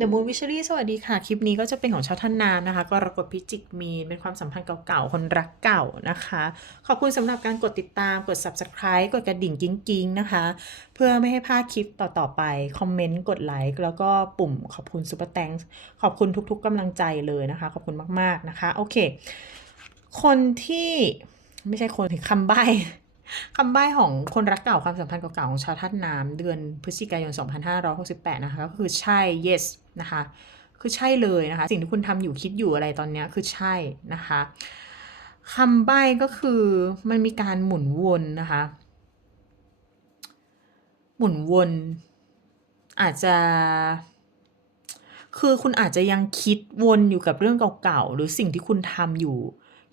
The Moon Witchery สวัสดีค่ะ คลิปนี้ก็จะเป็นของชาวท่านน้ำนะคะกรกฎพิจิกมีนเป็นความสัมพันธ์เก่าๆ คนรักเก่านะคะ ขอบคุณสำหรับการกดติดตามกด subscribe กดกระดิ่งกิ้งๆนะคะ เพื่อไม่ให้พลาดคลิปต่อๆไป คอมเมนต์ กดไลค์ แล้วก็ปุ่มขอบคุณ Super t h a n k ขอบคุณทุกๆกำลังใจเลยนะคะ ขอบคุณมากๆนะคะ โอเค คนที่ไม่ใช่คนถึงคำใบ้คำใบ้ของคนรักเก่าความสัมพันธ์เก่าๆของชาวธาตุน้ำเดือนพฤศจิกายน 2568 นะคะ ก็คือใช่ yes นะคะ คือใช่เลยนะคะ สิ่งที่คุณทำอยู่คิดอยู่อะไรตอนเนี้ยคือใช่นะคะคำใบ้ก็คือมันมีการหมุนวนนะคะ หมุนวนอาจจะ คือคุณอาจจะยังคิดวนอยู่กับเรื่องเก่าๆ หรือสิ่งที่คุณทำอยู่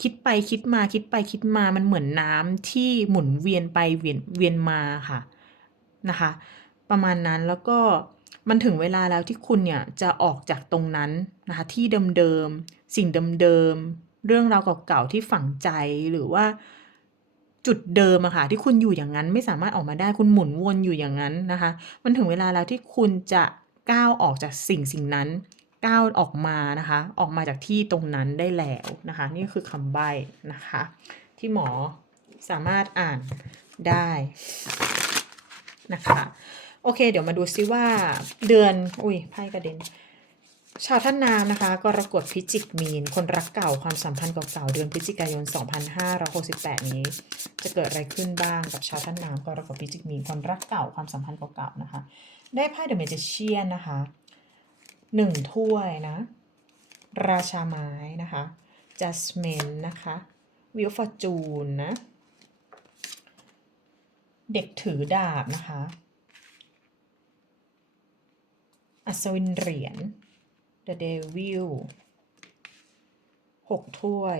คิดไปคิดมาคิดไปคิดมามันเหมือนน้ำที่หมุนเวียนไปเวียนเวียนมาค่ะนะคะ ประมาณนั้นแล้วก็ มันถึงเวลาแล้วที่คุณเนี่ยจะออกจากตรงนั้นนะคะที่เดิมๆสิ่งเดิมๆเรื่องราวเก่าๆที่ฝังใจหรือว่าจุดเดิมอะค่ะที่คุณอยู่อย่างนั้นไม่สามารถออกมาได้คุณหมุนวนอยู่อย่างนั้นนะคะ มันถึงเวลาแล้วที่คุณจะก้าวออกจากสิ่งสิ่งนั้น ก้าวออกมานะคะ ออกมาจากที่ตรงนั้นได้แล้วนะคะ นี่คือคำใบ้นะคะ ที่หมอสามารถอ่านได้นะคะ โอเค เดี๋ยวมาดูซิว่าเดือน อุ้ยไพ่กระเด็น ชาวท่านน้ำนะคะ กรกฎพิจิกมีน คนรักเก่าความสัมพันธ์เก่าๆเดือนพฤศจิกายน 2568 นี้ จะเกิดอะไรขึ้นบ้างกับชาวท่านน้ำกรกฎพิจิกมีน คนรักเก่าความสัมพันธ์เก่าๆนะคะ ได้ไพ่เดอะเมจิเชียนนะคะหนึ่งถ้วยนะ ราชาไม้นะคะจัสเมนนะคะวิวฟอร์จูนนะ เด็กถือดาบนะคะ อัศวินเหรียญ The Devil หกถ้วย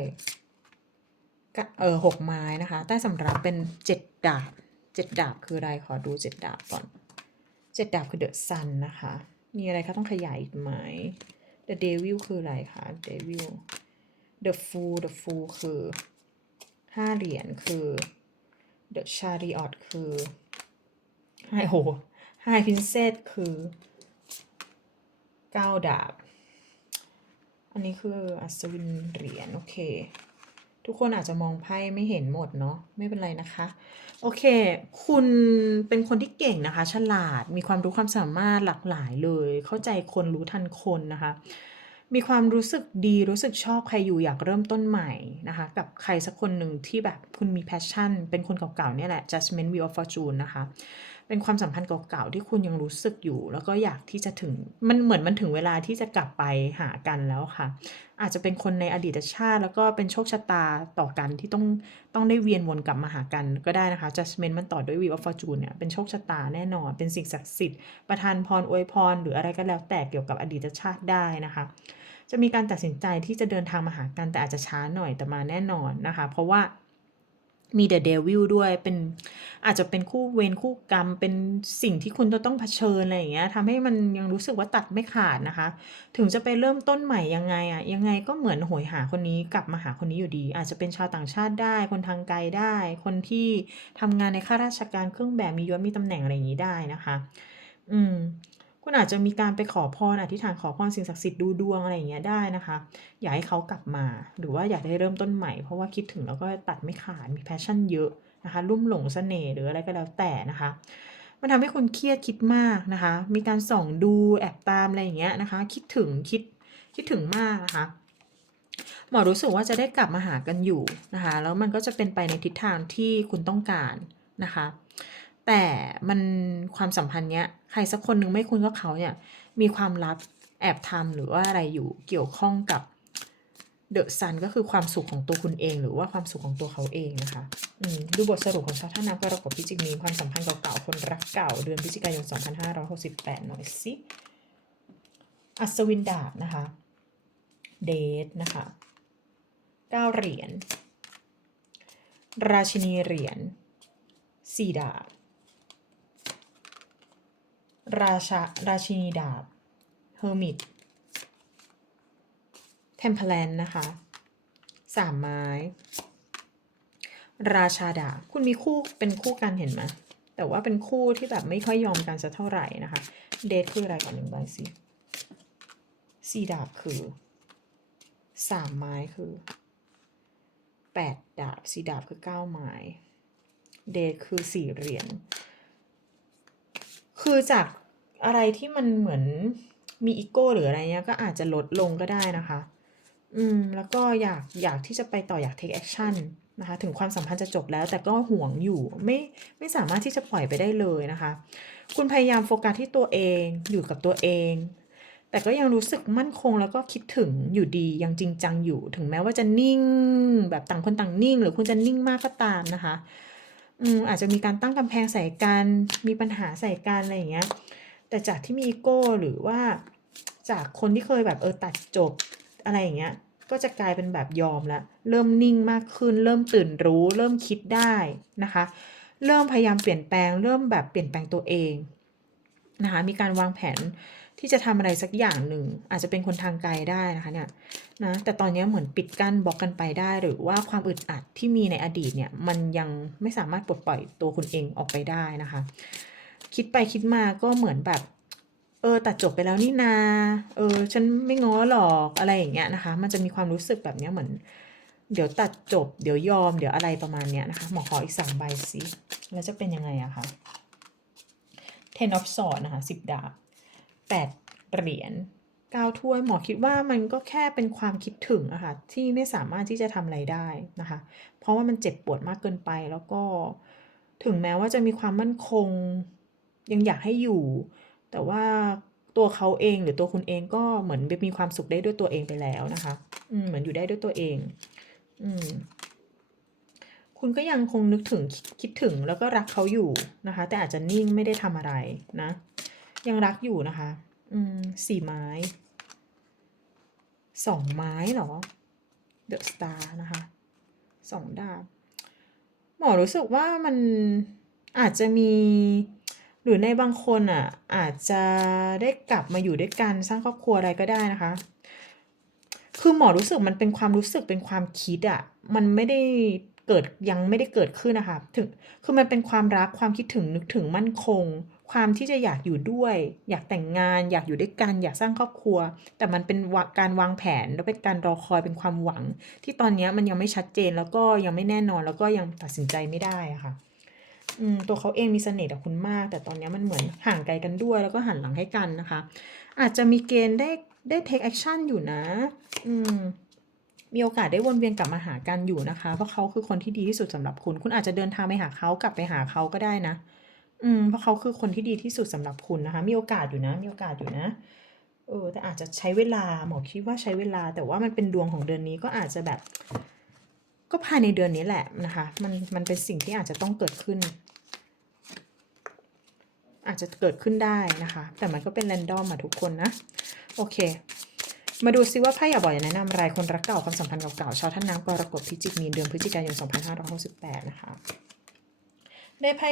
กะเออหกไม้นะคะ ใต้สำรับเป็นเจ็ดดาบเจ็ดดาบคืออะไร ขอดูเจ็ดดาบก่อนเจ็ดดาบคือ The Sun นะคะ มีอะไรคะต้องขยายอีกไหม The Devil คืออะไรคะ Devil The Fool The Fool คือห้าเหรียญคือ The Chariot คือไฮโห High Princess คือ เก้าดาบ อันนี้คืออัศวินเหรียญโอเค ทุกคนอาจจะมองไพ่ไม่เห็นหมดเนาะไม่เป็นไรนะคะ โอเค คุณเป็นคนที่เก่งนะคะ ฉลาดมีความรู้ความสามารถหลากหลายเลย เข้าใจคนรู้ทันคนนะคะมีความรู้สึกดีรู้สึกชอบใครอยู่อยากเริ่มต้นใหม่นะคะ กับใครสักคนหนึ่งที่แบบคุณมีแพชชั่น เป็นคนเก่าๆเนี่ยแหละ Judgment Wheel of Fortune นะคะ เป็นความสัมพันธ์เก่าๆที่คุณยังรู้สึกอยู่ แล้วก็อยากที่จะถึงมันเหมือนมันถึงเวลาที่จะกลับไปหากันแล้วค่ะ อาจจะเป็นคนในอดีตชาติ แล้วก็เป็นโชคชะตาต่อกันที่ต้องต้องได้เวียนวนกลับมาหากันก็ได้นะคะ Judgment มันต่อด้วย Wheel of Fortune เนี่ยเป็นโชคชะตาแน่นอน เป็นสิ่งศักดิ์สิทธิ์ประทานพรอวยพร หรืออะไรก็แล้วแต่เกี่ยวกับอดีตชาติได้นะคะ จะมีการตัดสินใจที่จะเดินทางมาหากันแต่อาจจะช้าหน่อยแต่มาแน่นอนนะคะ เพราะว่ามี The Devil ด้วยเป็น อาจจะเป็นคู่เวรคู่กรรม เป็นสิ่งที่คุณจะต้องเผชิญอะไรอย่างเงี้ยทำให้มันยังรู้สึกว่าตัดไม่ขาดนะคะ ถึงจะไปเริ่มต้นใหม่ยังไงอะยังไงก็เหมือนโหยหาคนนี้กลับมาหาคนนี้อยู่ดี อาจจะเป็นชาวต่างชาติได้ คนทางไกลได้ คนที่ทำงานในข้าราชการเครื่องแบบมียศมีตำแหน่งอะไรอย่างนี้ได้นะคะ อืมคุณอาจจะมีการไปขอพรอธิษฐานขอพรสิ่งศักดิ์สิทธิ์ดูดวงอะไรอย่างเงี้ยได้นะคะ อยากให้เขากลับมา หรือว่าอยากได้เริ่มต้นใหม่เพราะว่าคิดถึงแล้วก็ตัดไม่ขาดมีแพชชั่นเยอะ นะคะลุ่มหลงเสน่ห์หรืออะไรก็แล้วแต่นะคะ มันทำให้คุณเครียดคิดมากนะคะ มีการส่องดูแอบตามอะไรอย่างเงี้ยนะคะ คิดถึงคิดคิดถึงมากนะคะหมอรู้สึกว่าจะได้กลับมาหากันอยู่นะคะ แล้วมันก็จะเป็นไปในทิศทางที่คุณต้องการนะคะ แต่มันความสัมพันธ์เนี้ยใครสักคนหนึ่งไม่คุณก็เขาเนี่ยมีความลับแอบทำหรือว่าอะไรอยู่เกี่ยวข้องกับ เดอะซันก็คือความสุขของตัวคุณเอง หรือว่าความสุขของตัวเขาเองนะคะดูบทสรุปของชาวท่าน้ำกรกฎพิจิกมีความสัมพันธ์เก่าๆคนรักเก่า เดือนพฤศจิกายน 2568 หน่อยสิ อัศวินดาบนะคะ เดทนะคะเก้าเหรียญ ราชินีเหรียญสี่ดาบ ราชาราชินีดาบ เฮอร์มิต มเพลนนะคะสามไม้ ราชาดาบคุณมีคู่เป็นคู่กันเห็นไหมแต่ว่าเป็นคู่ที่แบบไม่ค่อยยอมกันสักเท่าไหร่นะคะ เดทคืออะไรก่อนหนึ่งใบสิสี่ดาบคือสามไม้คือแปดดาบสี่ดาบคือเก้าไม้ เดทคือสี่เหรียญคือจากอะไรที่มันเหมือนมีอีโก้หรืออะไรเงี้ยก็อาจจะลดลงก็ได้นะคะ อืมแล้วก็อยากอยากที่จะไปต่ออยาก take action นะคะถึงความสัมพันธ์จะจบแล้ว แต่ก็ห่วงอยู่ไม่ไม่สามารถที่จะปล่อยไปได้เลยนะคะ คุณพยายามโฟกัสที่ตัวเองอยู่กับตัวเอง แต่ก็ยังรู้สึกมั่นคงแล้วก็คิดถึงอยู่ดียังจริงจังอยู่ ถึงแม้ว่าจะนิ่งแบบต่างคนต่างนิ่ง หรือคุณจะนิ่งมากก็ตามนะคะอืมอาจจะมีการตั้งกำแพงใส่กันมีปัญหาใส่กันอะไรอย่างเงี้ยแต่จากที่มีอีโก้หรือว่า จากคนที่เคยแบบเออตัดจบอะไรอย่างเงี้ย ก็จะกลายเป็นแบบยอมล้วเริ่มนิ่งมากขึ้น เริ่มตื่นรู้ เริ่มคิดได้นะคะ เริ่มพยายามเปลี่ยนแปลง เริ่มแบบเปลี่ยนแปลงตัวเองนะคะมีการวางแผนที่จะทำอะไรสักอย่างหนึ่ง อาจจะเป็นคนทางไกลได้นะคะเนี่ยนะแต่ตอนนี้เหมือนปิดกั้นบล็อกกันไปได้ หรือว่าความอึดอัดที่มีในอดีตเนี่ยมันยังไม่สามารถปลดปล่อยตัวคุณเองออกไปได้นะคะ คิดไปคิดมาก็เหมือนแบบ ออตัดจบไปแล้วนี่นา เออ ฉันไม่ง้อหรอกอะไรอย่างเงี้ยนะคะ มันจะมีความรู้สึกแบบเนี้ยเหมือน เดี๋ยวตัดจบ เดี๋ยวยอม เดี๋ยวอะไรประมาณเนี้ยนะคะ หมอขออีกสามใบสิแล้วจะเป็นยังไงอะคะ ten of swords นะคะสิบดาบแปดเหรียญเก้าถ้วยหมอคิดว่ามันก็แค่เป็นความคิดถึงอะค่ะที่ไม่สามารถที่จะทำอะไรได้นะคะ เพราะว่ามันเจ็บปวดมากเกินไปแล้วก็ถึงแม้ว่าจะมีความมั่นคง ยังอยากให้อยู่ แต่ว่าตัวเขาเองหรือตัวคุณเองก็เหมือนมีความสุขได้ด้วยตัวเองไปแล้วนะคะ อืมเหมือนอยู่ได้ด้วยตัวเอง อืม คุณก็ยังคงนึกถึงคิดคิดถึงแล้วก็รักเขาอยู่นะคะ แต่อาจจะนิ่งไม่ได้ทำอะไรนะ ยังรักอยู่นะคะ อืมสี่ไม้สองไม้เหรอ The Star นะคะสองดาบหมอรู้สึกว่ามันอาจจะมี หรือในบางคนอะอาจจะได้กลับมาอยู่ด้วยกันสร้างครอบครัวอะไรก็ได้นะคะ คือหมอรู้สึกมันเป็นความรู้สึกเป็นความคิดอะมันไม่ได้เกิดยังไม่ได้เกิดขึ้นนะคะถึงคือมันเป็นความรักความคิดถึงนึกถึงมั่นคง ความที่จะอยากอยู่ด้วย อยากแต่งงาน อยากอยู่ด้วยกัน อยากสร้างครอบครัว แต่มันเป็นการวางแผนแล้วเป็นการรอคอยเป็นความหวัง ที่ตอนนี้มันยังไม่ชัดเจนแล้วก็ยังไม่แน่นอนแล้วก็ยังตัดสินใจไม่ได้อะค่ะ ตัวเขาเองมีเสน่ห์กับคุณมาก แต่ตอนนี้มันเหมือนห่างไกลกันด้วย แล้วก็หันหลังให้กันนะคะ อาจจะมีเกณฑ์ได้ได้ take action อยู่นะ อืมมีโอกาสได้วนเวียนกลับมาหากันอยู่นะคะ เพราะเขาคือคนที่ดีที่สุดสำหรับคุณ คุณอาจจะเดินทางไปหาเขากลับไปหาเขาก็ได้นะ อืม เพราะเขาคือคนที่ดีที่สุดสำหรับคุณนะคะ มีโอกาสอยู่นะ มีโอกาสอยู่นะ เออ แต่อาจจะใช้เวลา หมอคิดว่าใช้เวลา แต่ว่ามันเป็นดวงของเดือนนี้ก็อาจจะแบบ ก็ภายในเดือนนี้แหละนะคะ มัน มันเป็นสิ่งที่อาจจะต้องเกิดขึ้น อาจจะเกิดขึ้นได้นะคะ แต่มันก็เป็นแรนดอมอะทุกคนนะ โอเค มาดูซิว่าไพ่อย่าบอกอย่าแนะนำอะไรคนรักเก่าความสัมพันธ์เก่าๆชาวท่านน้ำกรกฎพิจิกมีนเดือนพฤศจิกายน 2568 นะคะ ได้ไพ่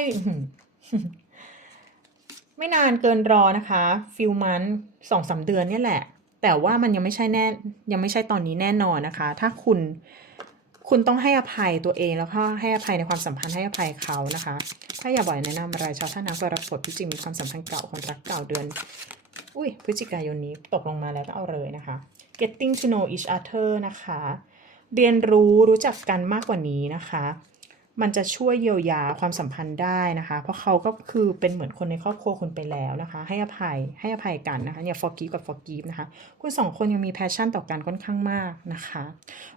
ไม่นานเกินรอนะคะฟิลมันสองสามเดือนเนี่ยแหละ แต่ว่ามันยังไม่ใช่แน่ยังไม่ใช่ตอนนี้แน่นอนนะคะ ถ้าคุณ คุณต้องให้อภัยตัวเองแล้วก็ให้อภัยในความสัมพันธ์ให้อภัยเขานะคะถ้าอย่าบ่อยแนะนำอะไรชาวท่านักกรกฎพิจิกมีความสัมพันธ์เก่าคนรักเก่าเดือน อุ้ยพฤศจิกายนนี้ตกลงมาแล้วก็เอาเลยนะคะ getting to know each other นะคะ เรียนรู้รู้จักกันมากกว่านี้นะคะ มันจะช่วยเยียวยาความสัมพันธ์ได้นะคะ เพราะเขาก็คือเป็นเหมือนคนในครอบครัวคุณไปแล้วนะคะ ให้อภัยให้อภัยกันนะคะอย่า forgive กับ forgive นะคะ คุณสองคนยังมีแพชชั่นต่อกันค่อนข้างมากนะคะ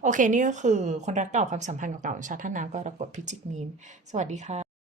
โอเค นี่ก็คือคนรักเก่าความสัมพันธ์เก่าๆชาติท่าน้ำก็รกฎพิจิกมีน สวัสดีค่ะ